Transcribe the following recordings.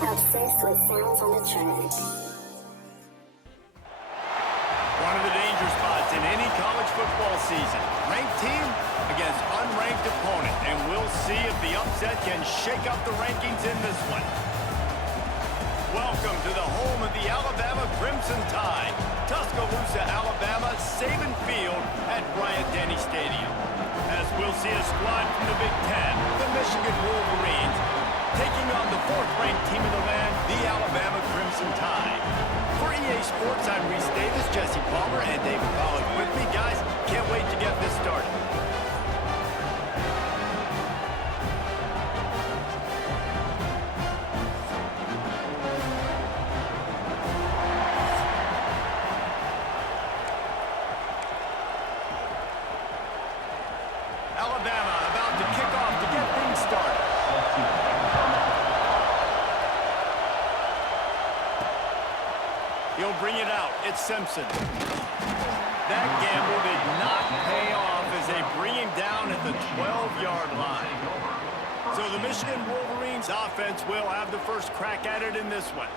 Obsessed with sounds on the track. One of the danger spots in any college football season. Ranked team against unranked opponent. And we'll see if the upset can shake up the rankings in this one. Welcome to the home of the Alabama Crimson Tide. Tuscaloosa, Alabama, Saban Field at Bryant-Denny Stadium. As we'll see a squad from the Big Ten, the Michigan Wolverines, taking on the fourth-ranked team in the land, the Alabama Crimson Tide. For EA Sports, I'm Reese Davis, Jesse Palmer, and David Pollack with me. Guys, can't wait to get this started. Alabama about to kick off to get things started. He'll bring it out. It's Simpson. That gamble did not pay off as they bring him down at the 12-yard line. So the Michigan Wolverines offense will have the first crack at it in this one.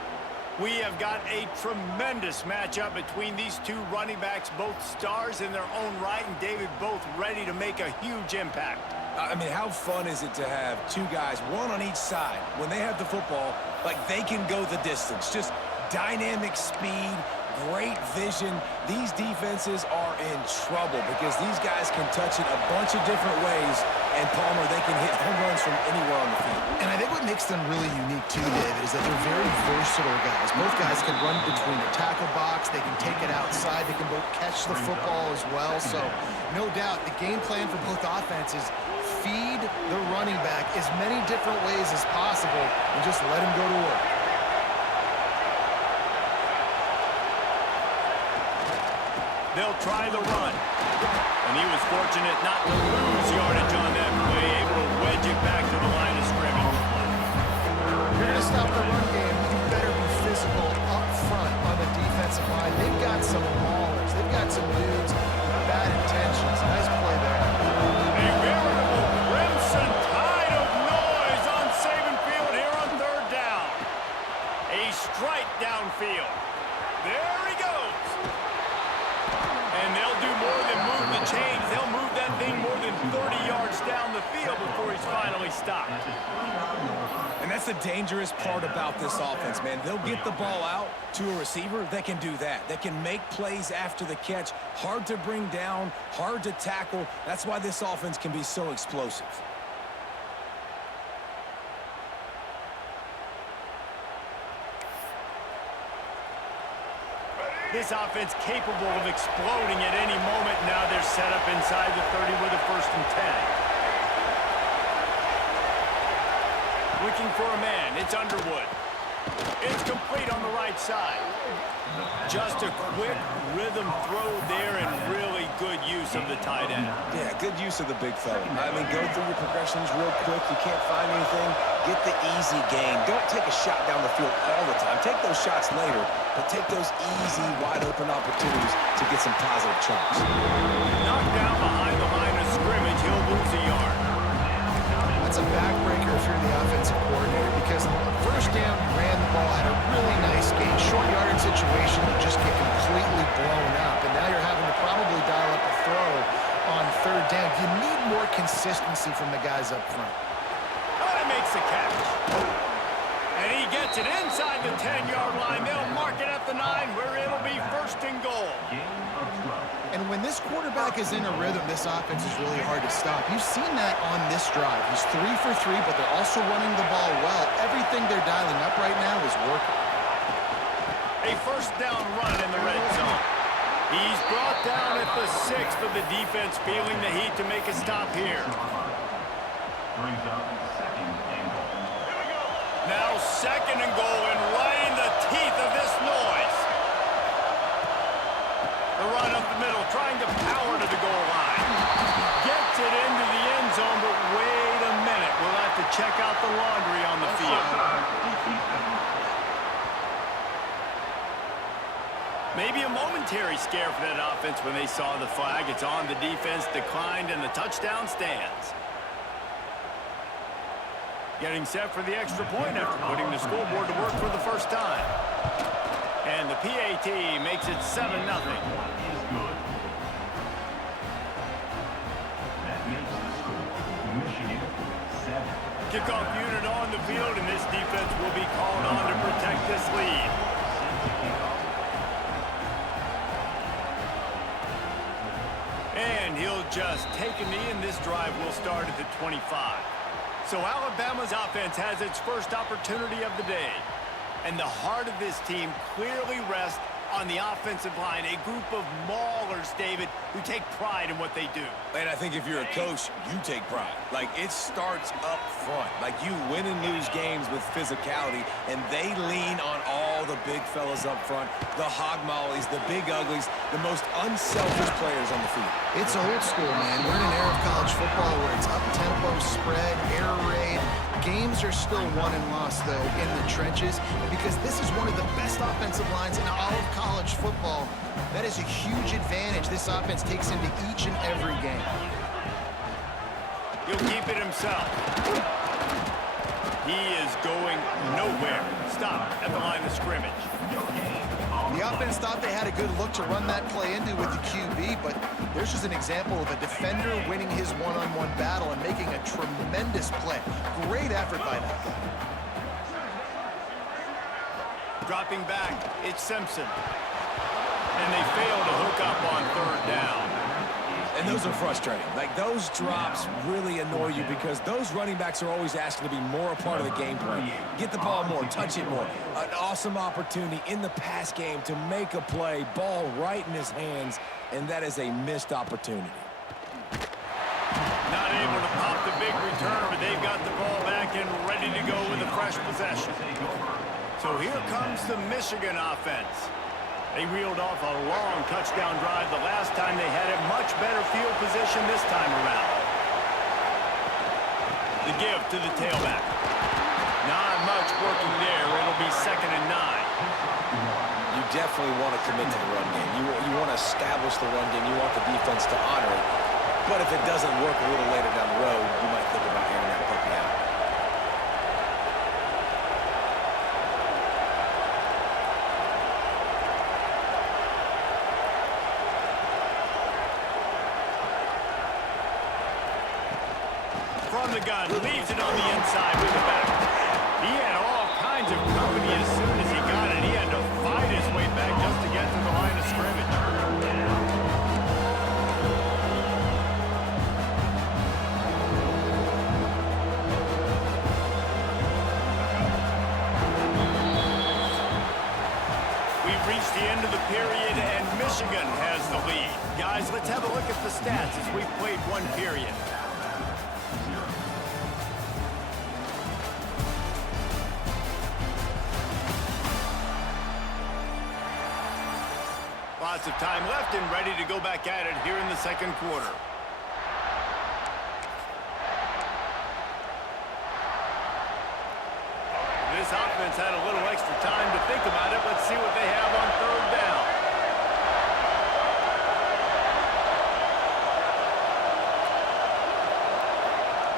We have got a tremendous matchup between these two running backs, both stars in their own right, and David, both ready to make a huge impact. I mean, how fun is it to have two guys, one on each side, when they have the football, like they can go the distance. Just dynamic speed, great vision. These defenses are in trouble because these guys can touch it a bunch of different ways, and Palmer, they can hit home runs from anywhere on the field. And I think what makes them really unique too, David, is that they're very versatile guys. Both guys can run between the tackle box, they can take it outside, they can both catch the football as well. So no doubt the game plan for both offenses, feed the running back as many different ways as possible and just let him go to work. They'll try the run. And he was fortunate not to lose yardage on that play, able to wedge it back to the line of scrimmage. If you're going to stop the run game, you better be physical up front on the defensive line. They've got some maulers. They've got some dudes with bad intentions. Nice play there. A veritable crimson tide of noise on Saban Field here on third down. A strike downfield. There he goes. And they'll do more than move the chains. They'll move that thing more than 30 yards down the field before he's finally stopped. And that's the dangerous part about this offense, man. They'll get the ball out to a receiver. They can do that. They can make plays after the catch. Hard to bring down, hard to tackle. That's why this offense can be so explosive. This offense capable of exploding at any moment. Now they're set up inside the 30 with a 1st and 10. Looking for a man. It's Underwood. It's complete on the right side. Just a quick rhythm throw there and really good use of the tight end. Yeah, good use of the big fella. I mean, go through your progressions real quick. You can't find anything. Get the easy gain. Don't take a shot down the field all the time. Take those shots later, but take those easy, wide-open opportunities to get some positive chunks. Knocked down behind the line of scrimmage. He'll lose a yard. That's a backbreaker if you're the offensive coordinator because first down, you ran the ball, had a really nice gain. Short yardage situation, you just get completely blown up, and now you're having to probably dial up a throw on third down. You need more consistency from the guys up front. Oh, he makes the catch. And he gets it inside the 10-yard line. They'll mark it at the 9 where it'll be 1st and goal. And when this quarterback is in a rhythm, this offense is really hard to stop. You've seen that on this drive. He's 3 for 3, but they're also running the ball well. Everything they're dialing up right now is working. A 1st down run in the red zone. He's brought down at the 6th of the defense, feeling the heat to make a stop here. Now 2nd and goal, and right in the teeth of this noise. The run up the middle, trying to power to the goal line. Gets it into the end zone, but wait a minute. We'll have to check out the laundry on the field. Maybe a momentary scare for that offense when they saw the flag. It's on. The defense declined, and the touchdown stands. Getting set for the extra point after putting the scoreboard to work for the first time. And the PAT makes it 7-0. Kickoff unit on the field, and this defense will be called on to protect this lead. And he'll just take a knee, and this drive will start at the 25. So Alabama's offense has its first opportunity of the day. And the heart of this team clearly rests on the offensive line, a group of maulers, David, who take pride in what they do. And I think if you're a coach, you take pride. Like, it starts up front. Like, you win and lose games with physicality, and they lean on all the big fellas up front, the hog mollies, the big uglies, the most unselfish players on the field. It's old school, man. We're in an era of college football where it's up-tempo, spread, air raid. Games are still won and lost, though, in the trenches, because this is one of the best offensive lines in all of college football. That is a huge advantage this offense takes into each and every game. He'll keep it himself. He is going nowhere. Stop at the line of scrimmage. The offense thought they had a good look to run that play into with the QB, but there's just an example of a defender winning his one-on-one battle and making a tremendous play. Great effort by that guy. Dropping back, it's Simpson. And they fail to hook up on third down. And those are frustrating. Like, those drops really annoy you because those running backs are always asking to be more a part of the game plan. Get the ball more, touch it more. An awesome opportunity in the pass game to make a play, ball right in his hands, and that is a missed opportunity. Not able to pop the big return, but they've got the ball back and ready to go with a fresh possession. So here comes the Michigan offense. They reeled off a long touchdown drive the last time they had a much better field position this time around. The give to the tailback. Not much working there. It'll be 2nd and 9. You definitely want to commit to the run game. You want to establish the run game. You want the defense to honor it. But if it doesn't work a little later down the road, you might think about airing that puppy out. From the gun, leaves it on the inside with the back. He had all kinds of company as soon as he got it. He had to fight his way back just to get to the line of scrimmage. We've reached the end of the period, and Michigan has the lead. Guys, let's have a look at the stats as we've played one period. Lots of time left and ready to go back at it here in the second quarter. This offense had a little extra time to think about it. Let's see what they have on third down.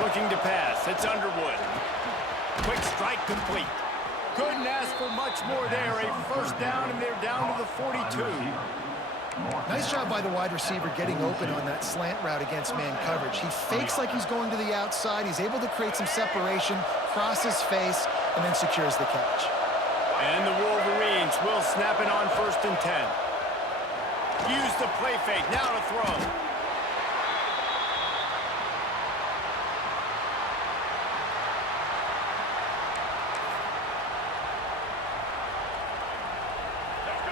Looking to pass. It's Underwood. Quick strike complete. Couldn't ask for much more there. A first down, and they're down to the 42. Nice job by the wide receiver getting open on that slant route against man coverage. He fakes like he's going to the outside. He's able to create some separation, cross his face, and then secures the catch. And the Wolverines will snap it on 1st and 10. Use the play fake. Now to throw.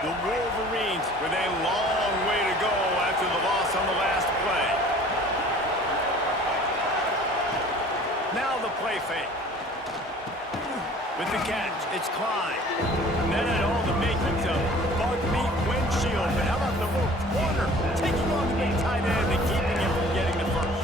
The Wolverines with a long way to go after the loss on the last play. Now the play fake. With the catch, it's Klein. That had all the makings of bug meat windshield. But how about the little corner taking on the big tight end and keeping him from getting the first?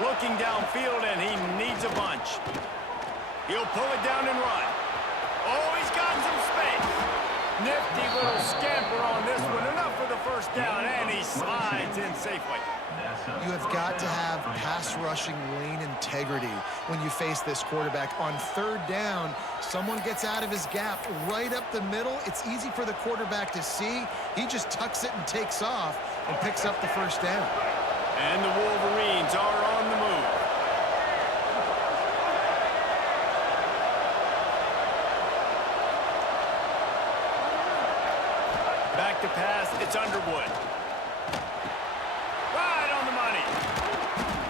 Looking downfield, and he needs a bunch. He'll pull it down and run. Oh, he's got some space. Nifty little scamper on this one. Enough for the first down, and he slides in safely. You have got to have pass rushing lane integrity when you face this quarterback. On third down, someone gets out of his gap right up the middle. It's easy for the quarterback to see. He just tucks it and takes off and picks up the first down. And the Wolverines are on the move. Back to pass, it's Underwood. Right on the money.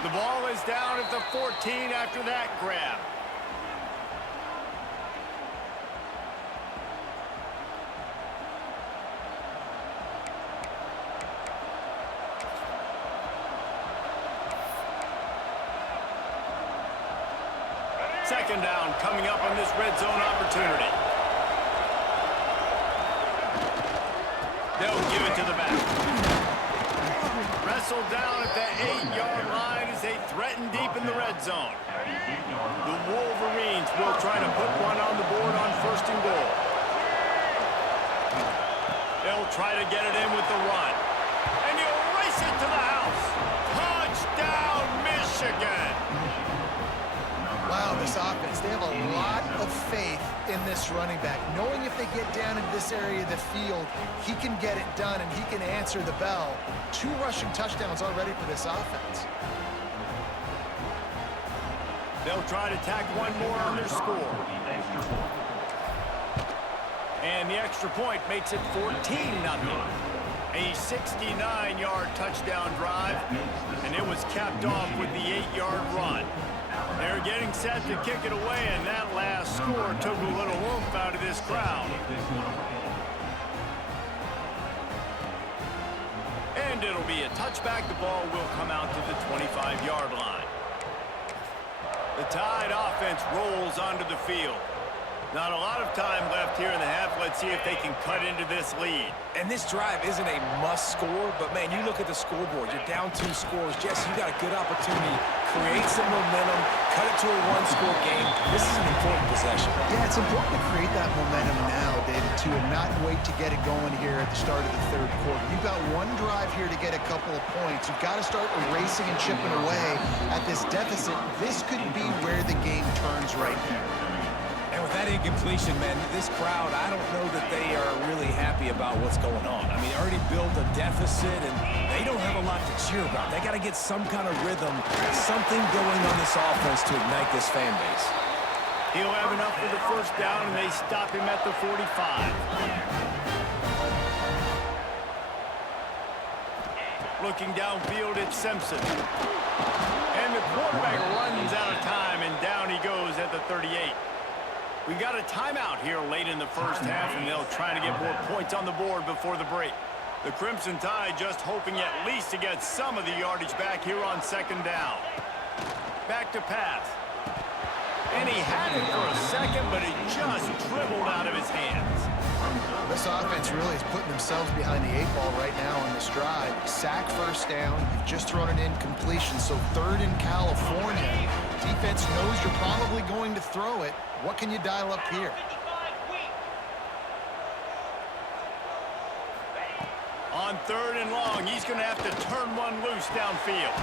The ball is down at the 14 after that grab. Second down coming up on this red zone opportunity. They'll give it to the back. Wrestled down at the 8-yard line as they threaten deep in the red zone. The Wolverines will try to put one on the board on first and goal. They'll try to get it in with the run. And he'll race it to the house. Touchdown, Michigan! Wow, this offense, they have a lot of faith in this running back, knowing if they get down in this area of the field, he can get it done and he can answer the bell. 2 rushing touchdowns already for this offense. They'll try to tack one more on their score. And the extra point makes it 14-0. A 69-yard touchdown drive, and it was capped off with the 8-yard run. They're getting set to kick it away, and that last score took a little oomph out of this crowd. And it'll be a touchback. The ball will come out to the 25-yard line. The Tide offense rolls onto the field. Not a lot of time left here in the half. Let's see if they can cut into this lead. And this drive isn't a must score, but man, you look at the scoreboard, you're down 2 scores. Jesse, you got a good opportunity. Create some momentum, cut it to a 1-score game. This is an important possession. Yeah, it's important to create that momentum now, David, too, and not wait to get it going here at the start of the third quarter. You've got one drive here to get a couple of points. You've got to start erasing and chipping away at this deficit. This could be where the game turns right here. And with that incompletion, man, this crowd, I don't know that they are really happy about what's going on. I mean, they already built a deficit, and they don't have a lot to cheer about. They got to get some kind of rhythm, something going on this offense to ignite this fan base. He'll have enough for the first down, and they stop him at the 45. Looking downfield, it's Simpson. And the quarterback runs out of time, and down he goes at the 38. We've got a timeout here late in the first half, and they'll try to get more points on the board before the break. The Crimson Tide just hoping at least to get some of the yardage back here on second down. Back to pass. And he had it for a second, but it just dribbled out of his hands. This offense really is putting themselves behind the 8 ball right now on this drive. Sack first down. You've just thrown an incompletion, so third in California. Defense knows you're probably going to throw it. What can you dial up here? On third and long, he's going to have to turn one loose downfield.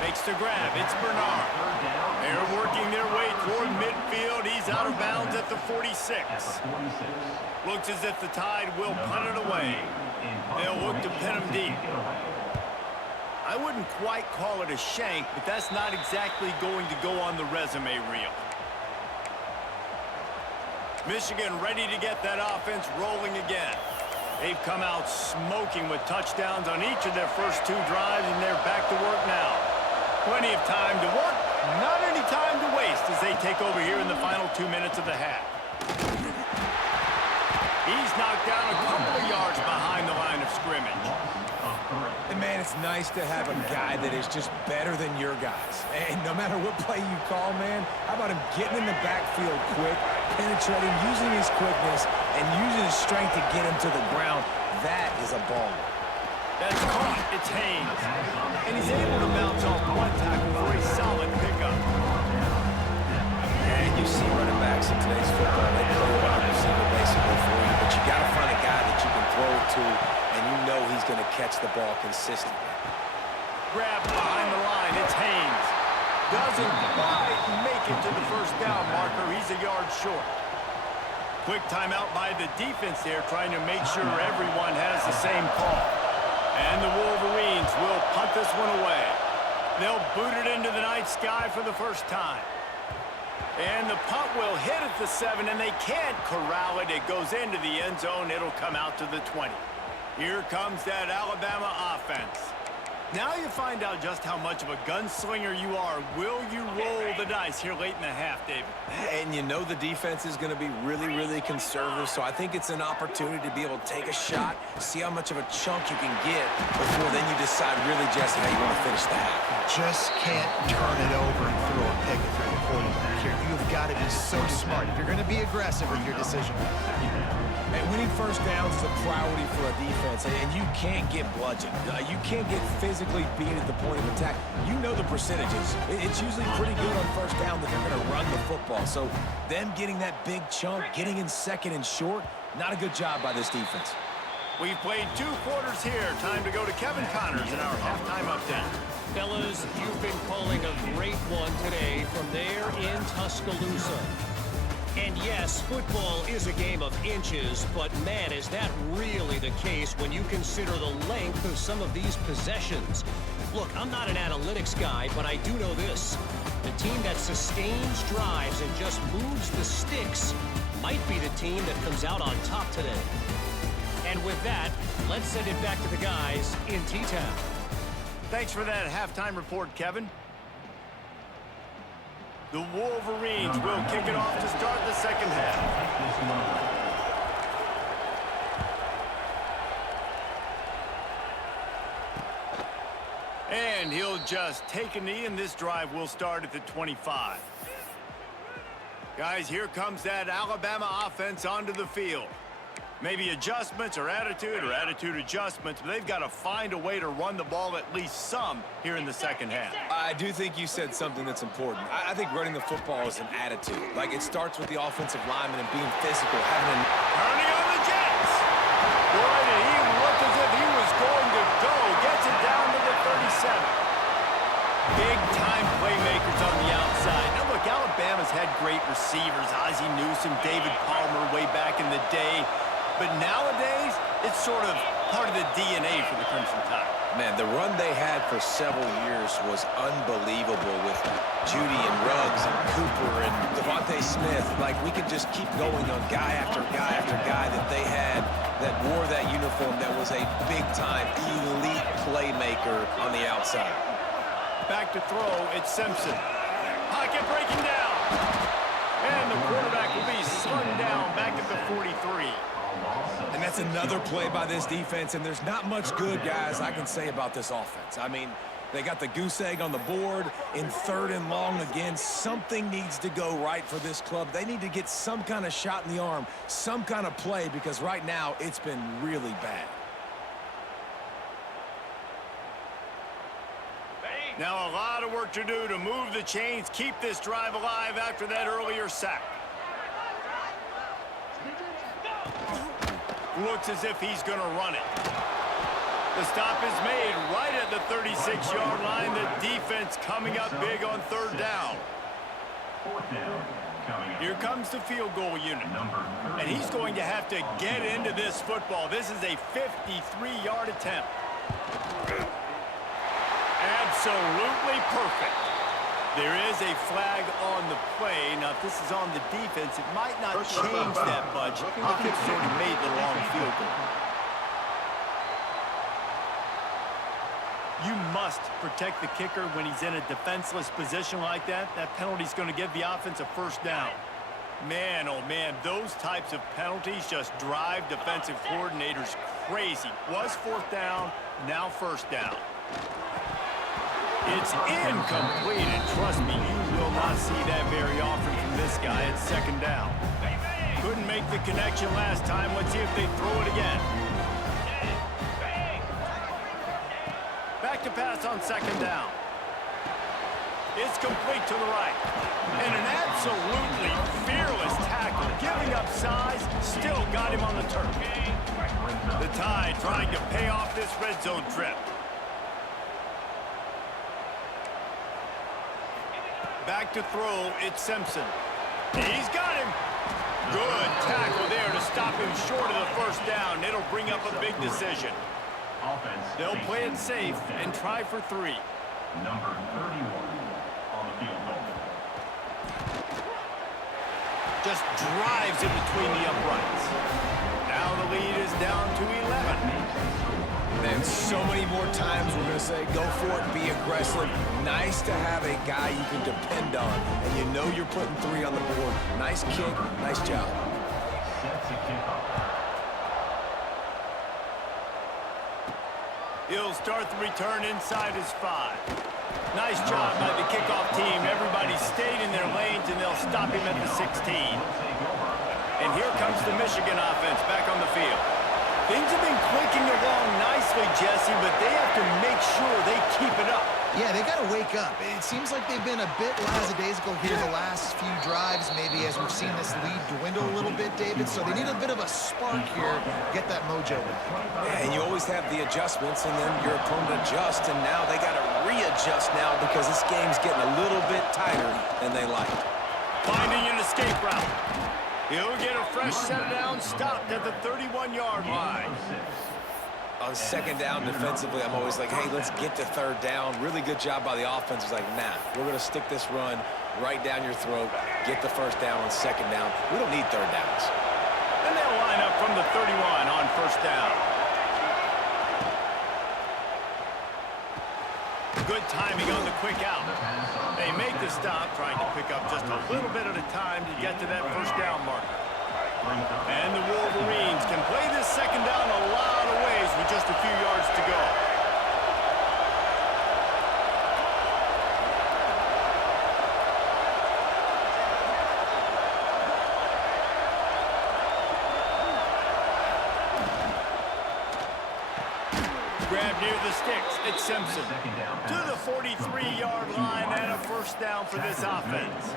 Makes the grab. It's Bernard. They're working their way toward midfield. He's out of bounds at the 46. Looks as if the Tide will punt it away. They'll look to pin him deep. I wouldn't quite call it a shank, but that's not exactly going to go on the resume reel. Michigan ready to get that offense rolling again. They've come out smoking with touchdowns on each of their first 2 drives, and they're back to work now. Plenty of time to work, not any time to waste as they take over here in the final 2 minutes of the half. He's knocked down a couple of yards behind the line of scrimmage. And man, it's nice to have a guy that is just better than your guys. And no matter what play you call, man, how about him getting in the backfield quick, penetrating, using his quickness, and using his strength to get him to the ground? That is a ball. That's caught. It's Haynes. And he's able to bounce off one tackle for a solid pickup. And you see running backs in today's football, they play a wide receiver basically for you, but you got to find a guy that you can throw it to, and you know he's going to catch the ball consistently. Grabbed behind the line. It's Haynes. Doesn't quite make it to the first down marker. He's a yard short. Quick timeout by the defense there, trying to make sure everyone has the same call. And the Wolverines will punt this one away. They'll boot it into the night sky for the first time. And the punt will hit at the 7, and they can't corral it. It goes into the end zone. It'll come out to the 20. Here comes that Alabama offense. Now you find out just how much of a gunslinger you are. Will you roll the dice here late in the half, David? And you know the defense is going to be really, really conservative, so I think it's an opportunity to be able to take a shot, see how much of a chunk you can get before then you decide really just how you want to finish the half. Just can't turn it over and throw a pick if you're the quarterback here. You've got to be so smart if you're going to be aggressive with your decision. And winning first downs is a priority for a defense, and you can't get bludgeoned. You can't get physically beat at the point of attack. You know the percentages. It's usually pretty good on first down that they're going to run the football. So them getting that big chunk, getting in second and short, not a good job by this defense. We've played 2 quarters here. Time to go to Kevin Connors in our halftime update. Fellas, you've been calling a great one today from there in Tuscaloosa. And yes, football is a game of inches, but man, is that really the case when you consider the length of some of these possessions. Look, I'm not an analytics guy, but I do know this. The team that sustains drives and just moves the sticks might be the team that comes out on top today. And with that, let's send it back to the guys in T-Town. Thanks for that halftime report, Kevin. The Wolverines will kick it off to start the second half. And he'll just take a knee, and this drive will start at the 25. Guys, here comes that Alabama offense onto the field. Maybe adjustments or attitude adjustments, but they've got to find a way to run the ball at least some here in the second half. I do think you said something that's important. I think running the football is an attitude. Like, it starts with the offensive lineman and being physical, having an... Turning on the Jets. Boy, did he look as if he was going to go. Gets it down to the 37. Big-time playmakers on the outside. Now, look, Alabama's had great receivers. Ozzie Newsome, David Palmer way back in the day. But nowadays, it's sort of part of the DNA for the Crimson Tide. Man, the run they had for several years was unbelievable with Judy and Ruggs and Cooper and Devontae Smith. Like, we could just keep going on guy after guy after guy that they had that wore that uniform that was a big-time elite playmaker on the outside. Back to throw, it's Simpson. Pocket breaking down. And the quarterback will be slung down back at the 43. And that's another play by this defense, and there's not much good, guys, I can say about this offense. I mean, they got the goose egg on the board in 3rd and long again. Something needs to go right for this club. They need to get some kind of shot in the arm, some kind of play, because right now it's been really bad. Now a lot of work to do to move the chains, keep this drive alive after that earlier sack. Looks as if he's going to run it. The stop is made right at the 36-yard line. The defense coming up big on 3rd down. Here comes the field goal unit. And he's going to have to get into this football. This is a 53-yard attempt. Absolutely perfect. There is a flag on the play. Now, if this is on the defense, it might not change that much if it's already made the long field goal. You must protect the kicker when he's in a defenseless position like that. That penalty's going to give the offense a first down. Man, oh man, those types of penalties just drive defensive coordinators crazy. Was 4th down, now 1st down. It's incomplete, and trust me, you will not see that very often from this guy at 2nd down. Couldn't make the connection last time. Let's see if they throw it again. to pass on second down. It's complete to the right. And an absolutely fearless tackle, giving up size, still got him on the turf. The Tide trying to pay off this red zone trip. Back to throw, it's Simpson. He's got him. Good tackle there to stop him short of the first down. It'll bring up a big decision. They'll play it safe and try for 3. Number 31 on the field goal. Just drives in between the uprights. Now the lead is down to 11. And so many more times we're going to say, go for it, be aggressive. Nice to have a guy you can depend on, and you know you're putting 3 on the board. Nice kick, nice job. Sets a kickoff. He'll start the return inside his 5. Nice job by the kickoff team. Everybody stayed in their lanes, and they'll stop him at the 16. And here comes the Michigan offense back on the field. Things have been clicking along nicely, Jesse, but they have to make sure they keep it up. Yeah, they got to wake up. It seems like they've been a bit lackadaisical here the last few drives, maybe as we've seen this lead dwindle a little bit, David. So they need a bit of a spark here, get that mojo back. Yeah, and you always have the adjustments, and then your opponent adjusts, and now they got to readjust now because this game's getting a little bit tighter than they like. Finding an escape route. He'll get a fresh set down, stopped at the 31-yard line. On second down defensively, I'm always like, hey, let's get to third down. Really good job by the offense. It's like, nah, we're going to stick this run right down your throat, get the first down on second down. We don't need third downs. And they'll line up from the 31 on first down. Good timing on the quick out. They make the stop, trying to pick up just a little bit at a time to get to that first down marker. And the Wolverines can play this second down a lot of ways with just a few yards to go. Grab near the sticks, it's Simpson. To the 43-yard line and a first down for this offense.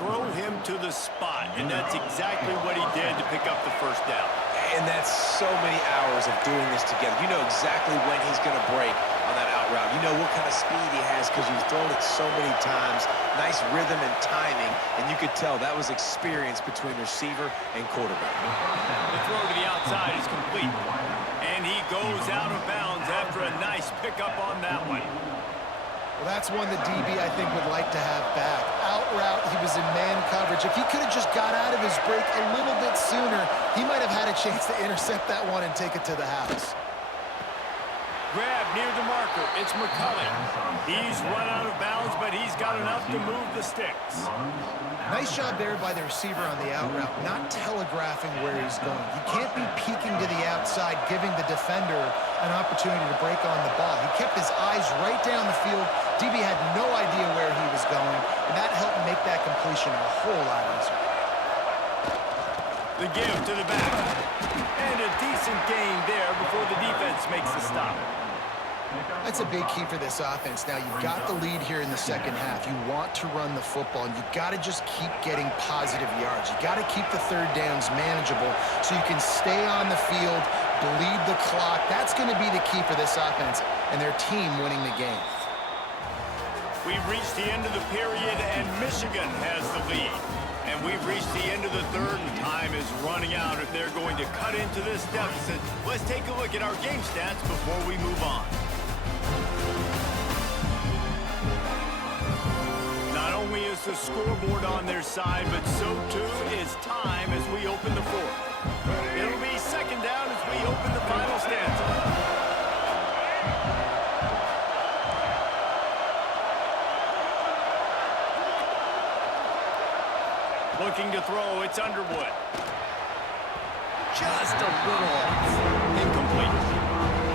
Throw him to the spot, and that's exactly what he did to pick up the first down. And that's so many hours of doing this together. You know exactly when he's going to break on that out route. You know what kind of speed he has because you've thrown it so many times. Nice rhythm and timing, and you could tell that was experience between receiver and quarterback. The throw to the outside is complete, and he goes out of bounds after a nice pickup on that one. Well, that's one the DB, I think, would like to have back. Out route, he was in man coverage. If he could have just got out of his break a little bit sooner, he might have had a chance to intercept that one and take it to the house. Grab near the marker. It's McCulley. He's run out of bounds, but he's got enough to move the sticks. Nice job there by the receiver on the out route, not telegraphing where he's going. You can't be peeking to the outside, giving the defender an opportunity to break on the ball. He kept his eyes right down the field. DB had no idea where he was going, and that helped make that completion a whole lot easier. The give to the back. And a decent gain there before the defense makes the stop. That's a big key for this offense. Now, you've got the lead here in the second half. You want to run the football, and you've got to just keep getting positive yards. You've got to keep the third downs manageable so you can stay on the field, bleed the clock. That's going to be the key for this offense and their team winning the game. We've reached the end of the period, and Michigan has the lead. And we've reached the end of the third, and time is running out if they're going to cut into this deficit. Let's take a look at our game stats before we move on. Not only is the scoreboard on their side, but so too is time as we open the fourth. It'll be second down as we open the final stanza. Looking to throw, it's Underwood. Just a little off. Incomplete.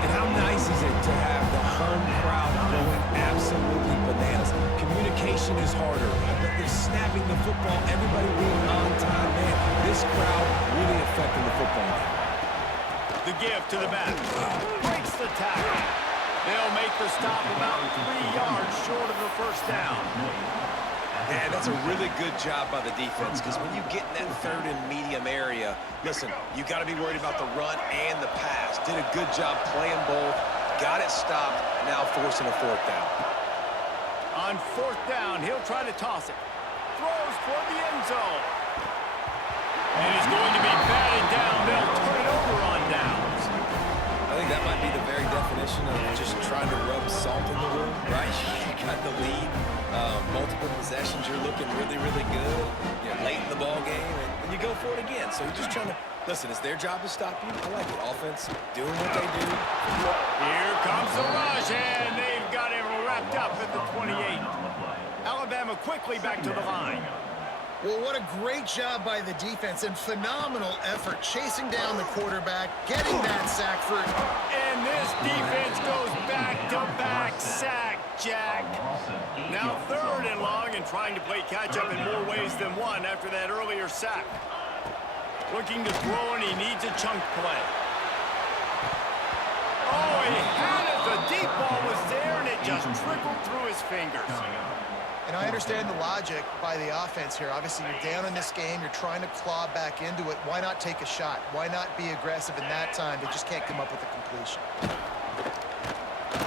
And how nice is it to have the home crowd going absolutely bananas? Communication is harder, but they're snapping the football, everybody being on time. Man, this crowd really affecting the football. The give to the back. Breaks the tackle. They'll make make the stop about 3 yards short of the first down. And that's a really good job by the defense, because when you get in that third and medium area, listen, you got to be worried about the run and the pass. Did a good job playing both, got it stopped, now forcing a fourth down. On fourth down, he'll try to toss it. Throws for the end zone. And he's going to be batted down. They'll turn it over on downs. I think that might be the very definition of just trying to rub salt in the wound, right? You got the lead, multiple possessions, you're looking really, really good. You're late in the ball game, and you go for it again. So you're just trying to, listen, it's their job to stop you. I like it. Offense doing what they do. Here comes the rush, and they've got him wrapped up at the 28. Alabama quickly back to the line. Well, what a great job by the defense and phenomenal effort chasing down the quarterback, getting that sack for it. And this defense goes back-to-back sack, Jack. Now third and long and trying to play catch-up in more ways than one after that earlier sack. Looking to throw, and he needs a chunk play. Oh, he had it. The deep ball was there, and it just trickled through his fingers. And I understand the logic by the offense here. Obviously, you're down in this game. You're trying to claw back into it. Why not take a shot? Why not be aggressive in that time? They just can't come up with a completion.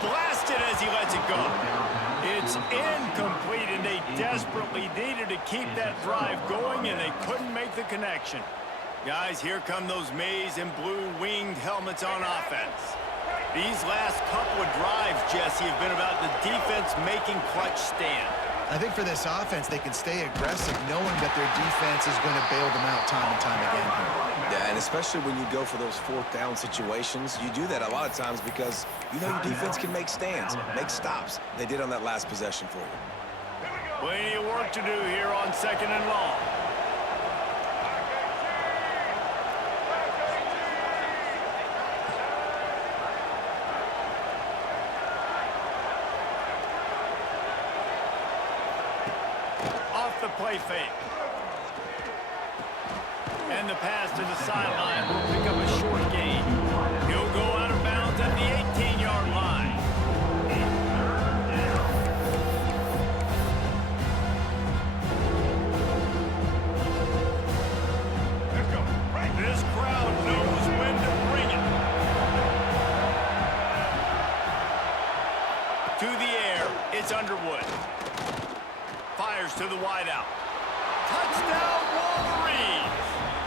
Blasted as he lets it go. It's incomplete, and they desperately needed to keep that drive going, and they couldn't make the connection. Guys, here come those maize and blue winged helmets on offense. These last couple of drives, Jesse, have been about the defense making clutch stand. I think for this offense, they can stay aggressive knowing that their defense is going to bail them out time and time again. Yeah, and especially when you go for those fourth down situations, you do that a lot of times because you know your defense can make stands, make stops. They did on that last possession for you. Plenty of work to do here on second and long. The play fake. And the pass to the sideline will pick up a short gain. He'll go out of bounds at the 18-yard line. This crowd knows when to bring it. To the air, it's Underwood. Fires to the wideout. Touchdown, Wolverines!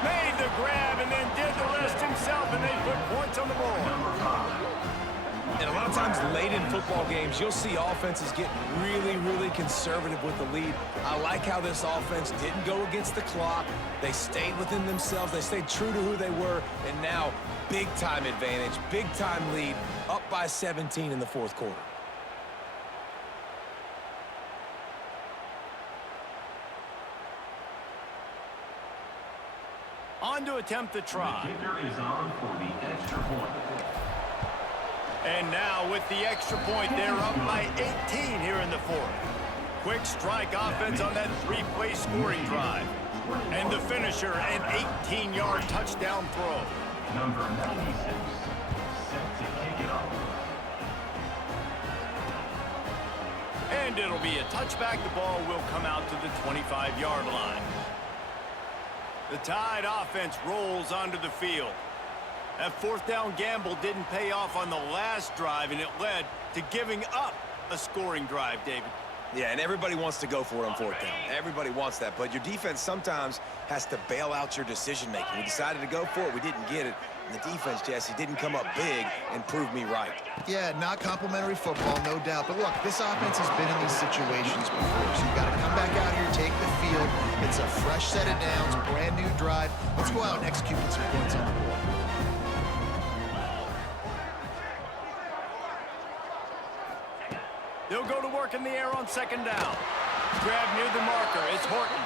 Made the grab and then did the rest himself, and they put points on the board. And a lot of times late in football games, you'll see offenses get really, really conservative with the lead. I like how this offense didn't go against the clock. They stayed within themselves. They stayed true to who they were. And now, big-time advantage, big-time lead, up by 17 in the fourth quarter. On to attempt the try. The kicker is on for the extra point. And now with the extra point, they're up by 18 here in the fourth. Quick strike offense on that three-play scoring drive. And the finisher, an 18-yard touchdown throw. Number 96, set to kick it off. And it'll be a touchback. The ball will come out to the 25-yard line. The Tide offense rolls onto the field. That fourth down gamble didn't pay off on the last drive, and it led to giving up a scoring drive, David. Yeah, and everybody wants to go for it on fourth down. Everybody wants that, but your defense sometimes has to bail out your decision-making. We decided to go for it. We didn't get it. And the defense, Jesse, didn't come up big and prove me right. Yeah, not complimentary football, no doubt. But look, this offense has been in these situations before, so you got to come back out here, take the field. It's a fresh set of downs, brand new drive. Let's go out and execute with some points on the board. They'll go to work in the air on second down. Grab near the marker. It's Horton.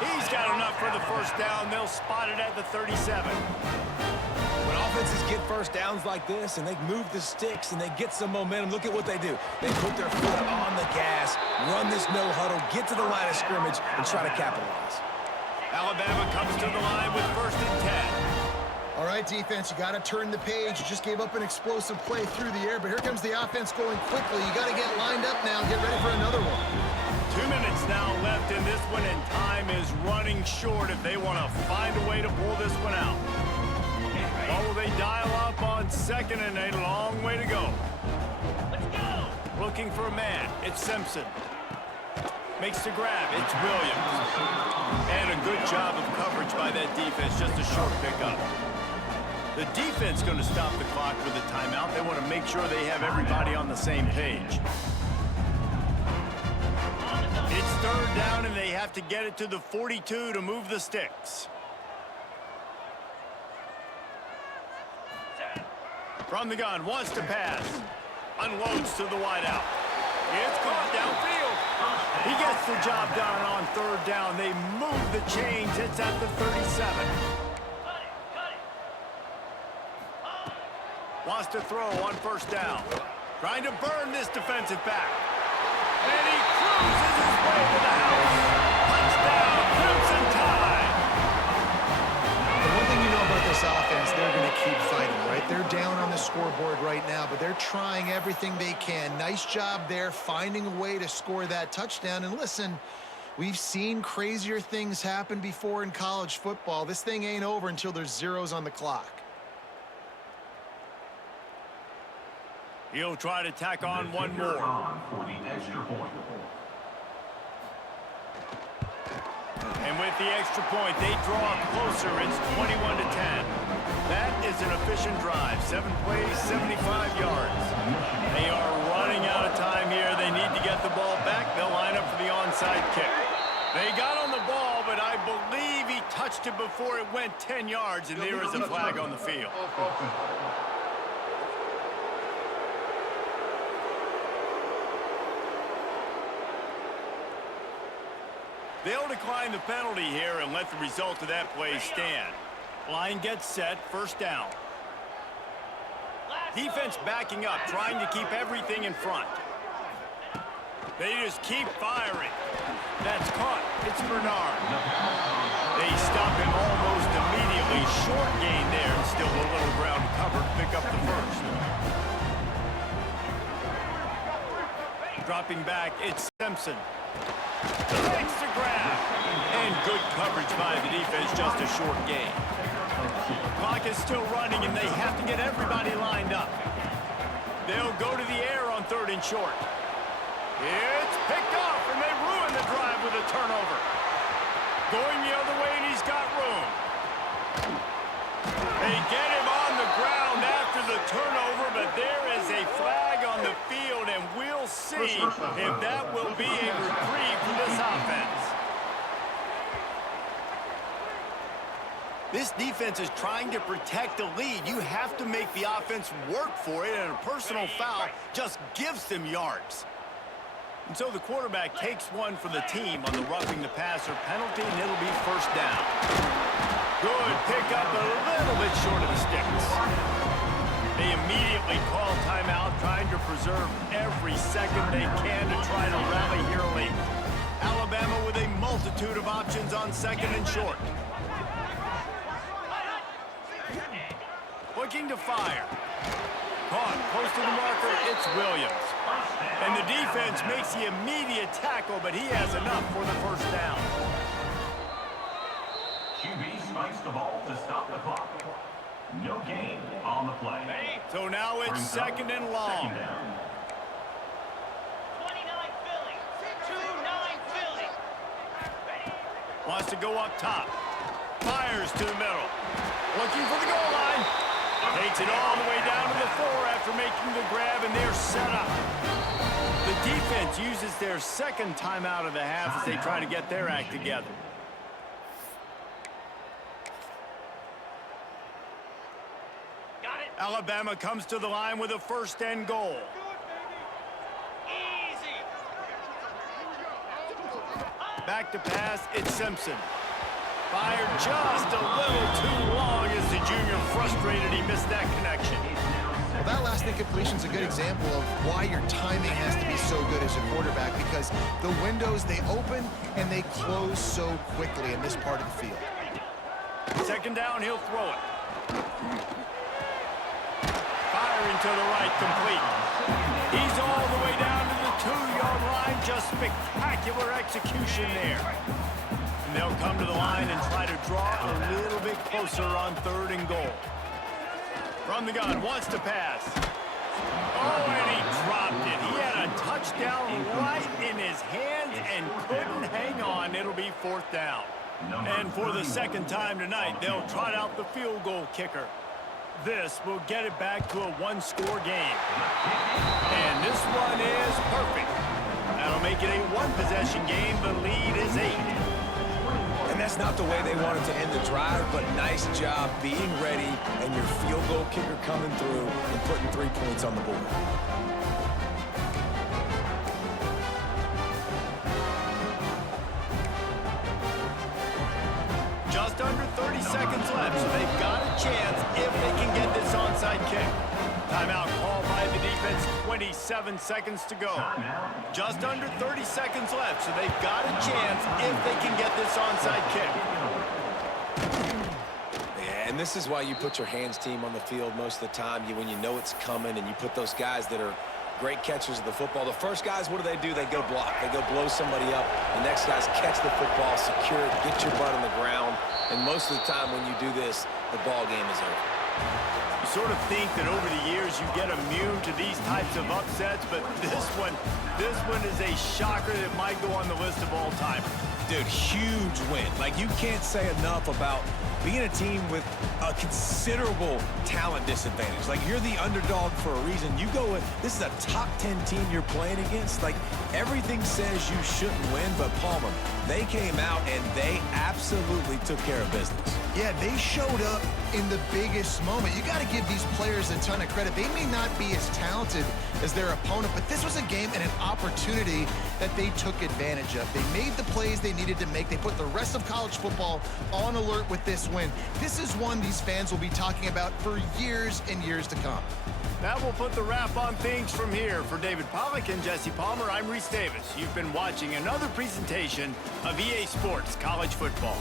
He's got enough for the first down. They'll spot it at the 37. When offenses get first downs like this and they move the sticks and they get some momentum, look at what they do. They put their foot on the gas, run this no huddle, get to the line of scrimmage, and try to capitalize. Alabama comes to the line with 1st and 10. All right, defense, you got to turn the page. You just gave up an explosive play through the air, but here comes the offense going quickly. You got to get lined up now. Get ready for another one. 2 minutes now left in this one, and time is running short if they want to find a way to pull this one out. Or will they dial up on second and a long way to go? Let's go! Looking for a man. It's Simpson. Makes the grab. It's Williams. And a good job of coverage by that defense. Just a short pickup. The defense going to stop the clock with a timeout. They want to make sure they have everybody on the same page. It's third down, and they have to get it to the 42 to move the sticks. From the gun, wants to pass. Unloads to the wideout. It's caught downfield. He gets the job done on third down. They move the chains. It's at the 37. Wants to throw on first down. Trying to burn this defensive back. And he cruises his way to the house. Touchdown, Crimson Tide. The one thing you know about this offense, they're going to keep fighting, right? They're down on the scoreboard right now, but they're trying everything they can. Nice job there, finding a way to score that touchdown. And listen, we've seen crazier things happen before in college football. This thing ain't over until there's zeros on the clock. He'll try to tack on one more. For the extra point. And with the extra point, they draw closer. It's 21 to 10. That is an efficient drive. 7 plays, 75 yards. They are running out of time here. They need to get the ball back. They'll line up for the onside kick. They got on the ball, but I believe he touched it before it went 10 yards, and there is a flag on the field. They'll decline the penalty here and let the result of that play stand. Line gets set, first down. Defense backing up, trying to keep everything in front. They just keep firing. That's caught. It's Bernard. They stop him almost immediately. Short gain there, and still a little ground covered. Pick up the first. Dropping back, it's Simpson. Takes the grab. And good coverage by the defense, just a short gain. Clock is still running, and they have to get everybody lined up. They'll go to the air on third and short. It's picked off, and they ruin the drive with a turnover. Going the other way, and he's got room. They get him on the ground after the turnover, but there is a flag on the field, and we'll see if that will be a reprieve for this offense. This defense is trying to protect the lead. You have to make the offense work for it, and a personal foul just gives them yards. And so the quarterback takes one for the team on the roughing the passer penalty, and it'll be first down. Good pickup, a little bit short of the sticks. They immediately call timeout, trying to preserve every second they can to try to rally here late. Alabama with a multitude of options on second and short. Looking to fire. Caught close to the marker, it's Williams. And the defense makes the immediate tackle, but he has enough for the first down. QB spikes the ball to stop the clock. No gain on the play. So now it's second and long. Second down. 29 Philly. 2-9 Philly. Wants to go up top. Fires to the middle. Looking for the goal line. Takes it all the way down to the 4 after making the grab, and they're set up. The defense uses their second timeout of the half as they try to get their act together. Got it. Alabama comes to the line with a first and goal. Easy. Back to pass, it's Simpson. Fired just a little too long as the junior frustrated. He missed that connection. Well, that last incompletion is a good example of why your timing has to be so good as a quarterback, because the windows, they open and they close so quickly in this part of the field. Second down, he'll throw it. Firing to the right, complete. He's all the way down to the 2-yard line. Just spectacular execution there. And they'll come to the line and try to draw a little bit closer on 3rd and goal. From the gun, wants to pass. Oh, and he dropped it. He had a touchdown right in his hands and couldn't hang on. It'll be 4th down. And for the 2nd time tonight, they'll trot out the field goal kicker. This will get it back to a 1-score game. And this one is perfect. That'll make it a 1-possession game. The lead is 8. And that's not the way they wanted to end the drive, but nice job being ready and your field goal kicker coming through and putting 3 points on the board. Just under 30 seconds left, so they've got a chance if they can get this onside kick. Timeout called by the defense, 27 seconds to go. Just under 30 seconds left, so they've got a chance if they can get this onside kick. Yeah, and this is why you put your hands team on the field most of the time. When you know it's coming and you put those guys that are great catchers of the football. The first guys, what do? They go block. They go blow somebody up. The next guys catch the football, secure it, get your butt on the ground. And most of the time when you do this, the ball game is over. You sort of think that over the years you get immune to these types of upsets, but this one is a shocker that might go on the list of all-time. Dude, huge win. Like, you can't say enough about being a team with a considerable talent disadvantage. Like, you're the underdog for a reason. You go with, this is a top 10 team you're playing against. Like, everything says you shouldn't win, but Palmer, they came out and they absolutely took care of business. Yeah, they showed up in the biggest moment. You got to give these players a ton of credit. They may not be as talented as their opponent, but this was a game and an opportunity that they took advantage of. They made the plays they needed to make. They put the rest of college football on alert with this win. This is one these fans will be talking about for years and years to come. That will put the wrap on things from here. For David Pollack and Jesse Palmer, I'm Reese Davis. You've been watching another presentation of EA Sports College Football.